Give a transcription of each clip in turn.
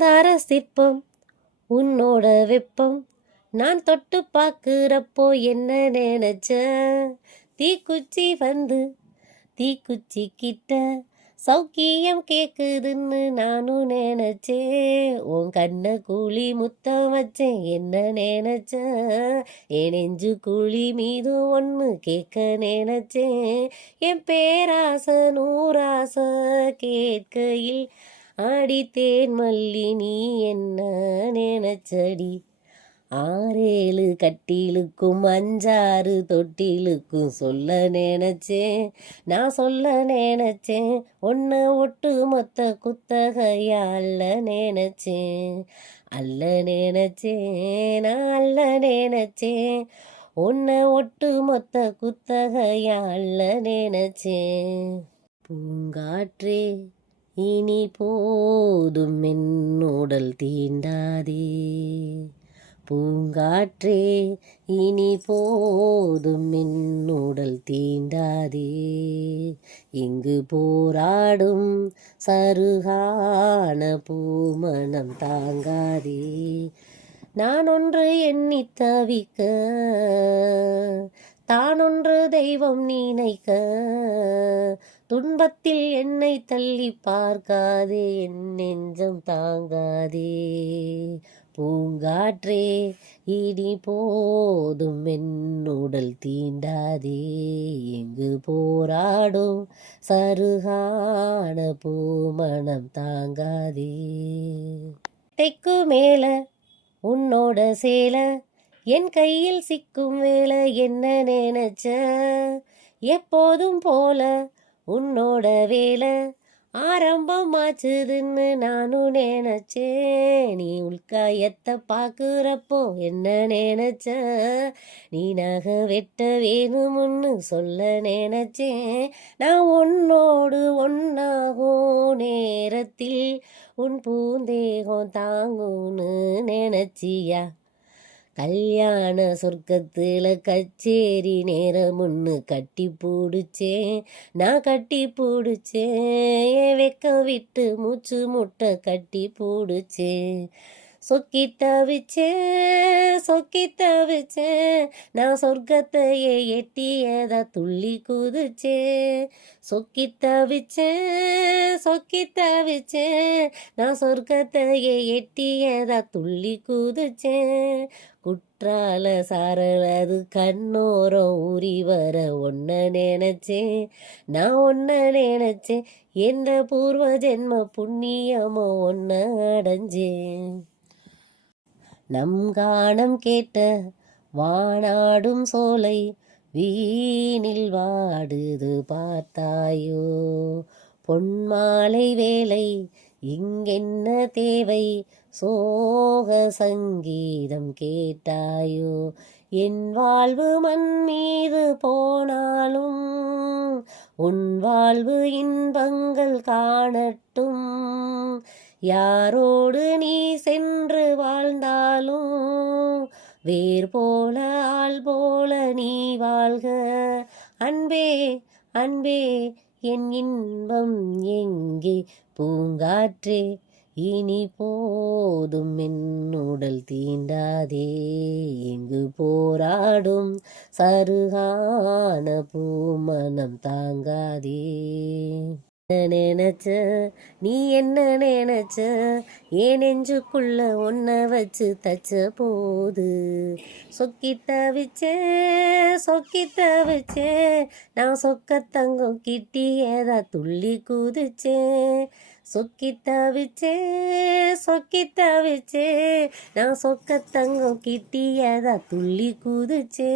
மந்தார சிற்பம் உன்னோட வெப்பம். நான் தொட்டு பார்க்குறப்போ என்ன நினைச்ச? தீக்குச்சி வந்து தீக்குச்சி கிட்ட சௌக்கியம் கேக்குதுன்னு நானும் நினைச்சேன் உன் கண்ண கூலி முத்தம் வச்சேன் என்ன நினைச்ச? என் நெஞ்சு கூலி மீது ஒன்று கேட்க நினைச்சேன் என் பேராச நூறாச கேட்கையில் ஆடித்தேன் மல்லி நீ என்ன நினைச்சடி? ஆறேழு கட்டிலுக்கும் அஞ்சாறு தொட்டிலுக்கும் சொல்ல நினைச்சேன். நான் சொல்ல நினைச்சேன் ஒன்று ஒட்டு மொத்த குத்தகையால நினைச்சேன். அல்ல நினைச்சேன் நான் அல்ல நினைச்சேன் உன்னை ஒட்டு மொத்த குத்தகையால நினைச்சேன். பூங்காற்றே இனி போதும் என்னுடல் தீண்டாதே. பூங்காற்றே இனி போதும் என்னுடல் தீண்டாதே. இங்கு போராடும் சருகான பூமணம் தாங்காதே. நான் ஒன்று எண்ணி தவிக்க தான் ஒன்று தெய்வம் நினைக்க துன்பத்தில் என்னை தள்ளி பார்க்காதே என் நெஞ்சம் தாங்காதே. பூங்காற்றே இனி போதும் என்னுடல் தீண்டாதே. எங்கு போராடும் சருகான பூமணம் தாங்காதே. தெக்கு மேல உன்னோட சேல என் கையில் சிக்கும் வேலை என்ன நினைச்ச? எப்போதும் போல உன்னோட வேலை ஆரம்பமாச்சுதுன்னு நானும் நினைச்சேன். நீ உள்காயத்தை பார்க்குறப்போ என்ன நினைச்ச? நீ நகை வெட்ட வேணும்னு சொல்ல நினைச்சேன். நான் உன்னோடு ஒன்னாகும் நேரத்தில் உன் பூந்தேகம் தாங்கும்னு நினைச்சியா? கல்யாண சொர்க்கத்தில் கச்சேரி நேரம் ஒன்று கட்டி போடுச்சேன். நான் கட்டி பிடிச்சேன். வெக்கம் விட்டு மூச்சு முட்டை கட்டி பிடிச்சேன். சொக்கி தவிச்சேன் சொக்கி தவிச்சேன் நான் சொர்க்கத்தையே எட்டியதா துள்ளி குதிச்சேன் சொக்கி தவிச்சேன் சொக்கி தவிச்சேன் நான் சொர்க்கத்தையே எட்டியதா துள்ளி குதிச்சேன் குற்றால சாரலது கண்ணோரம் ஊறி வர ஒன்ன நினைச்சேன் நான் ஒன்ன நினைச்சேன் எந்த பூர்வ ஜென்ம புண்ணியமோ ஒன்ன அடைஞ்சேன் நம் காணம் கேட்ட வானாடும் சோலை வீணில் வாடுது பார்த்தாயோ? பொன்மாலை வேலை இங்கென்ன தேவை? சோக சங்கீதம் கேட்டாயோ? என் வாழ்வு மண் மீது போனாலும் உன் வாழ்வு இன்பங்கள் காணட்டும். யாரோடு நீ சென்று வாழ்ந்தாலும் வேர் போல ஆள் போல நீ வாழ்க. அன்பே அன்பே என் இன்பம் எங்கே? பூங்காற்றே இனி போதும் என்னுடல் தீண்டாதே. எங்கு போராடும் சருகான பூமனம் தாங்காதே. நினைச்ச? நீ என்ன நினைச்ச? ஏன் நெஞ்சுக்குள்ள ஒன்ன வச்சு தச்ச போது சொக்கி தவிச்சே சொக்கி தவிச்சே நான் சொக்க தங்கம் கிட்டி ஏதா துள்ளி குதிச்சே. சொக்கி தவிச்சே சொக்கி தவிச்சே நான் சொக்க தங்கம் கிட்டி ஏதா துள்ளி குதிச்சே.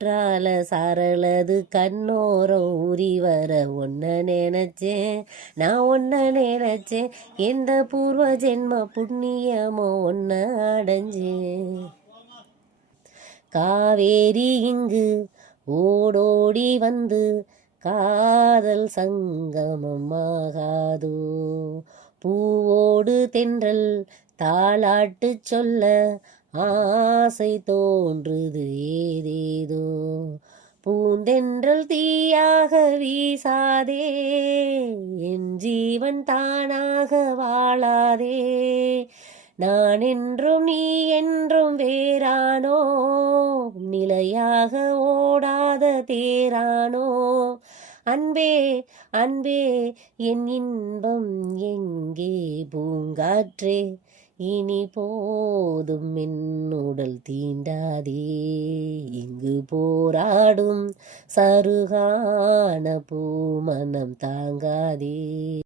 குற்றால சாரளது கண்ணோரம் ஊறி வர ஒன்ன நினைச்சேன் நான் ஒன்ன நினைச்சேன் எந்த பூர்வ ஜென்ம புண்ணியமோ ஒன்ன அடைஞ்சேன் காவேரி இங்கு ஓடோடி வந்து காதல் சங்கமம் ஆகாதோ. பூவோடு தென்றல் தாளாட்டு சொல்ல ஆசை தோன்றுது ஏதேதோ. பூந்தென்றல் தீயாக வீசாதே என் ஜீவன் தானாக வாழாதே. நான் என்றும் நீ என்றும் வேறானோ நிலையாக ஓடாத தேரானோ. அன்பே அன்பே என் இன்பம் எங்கே பூங்காற்றே? இனி போதும் என் உடல் தீண்டாதே. இங்கு போராடும் சருகான பூ மனம் தாங்காதே.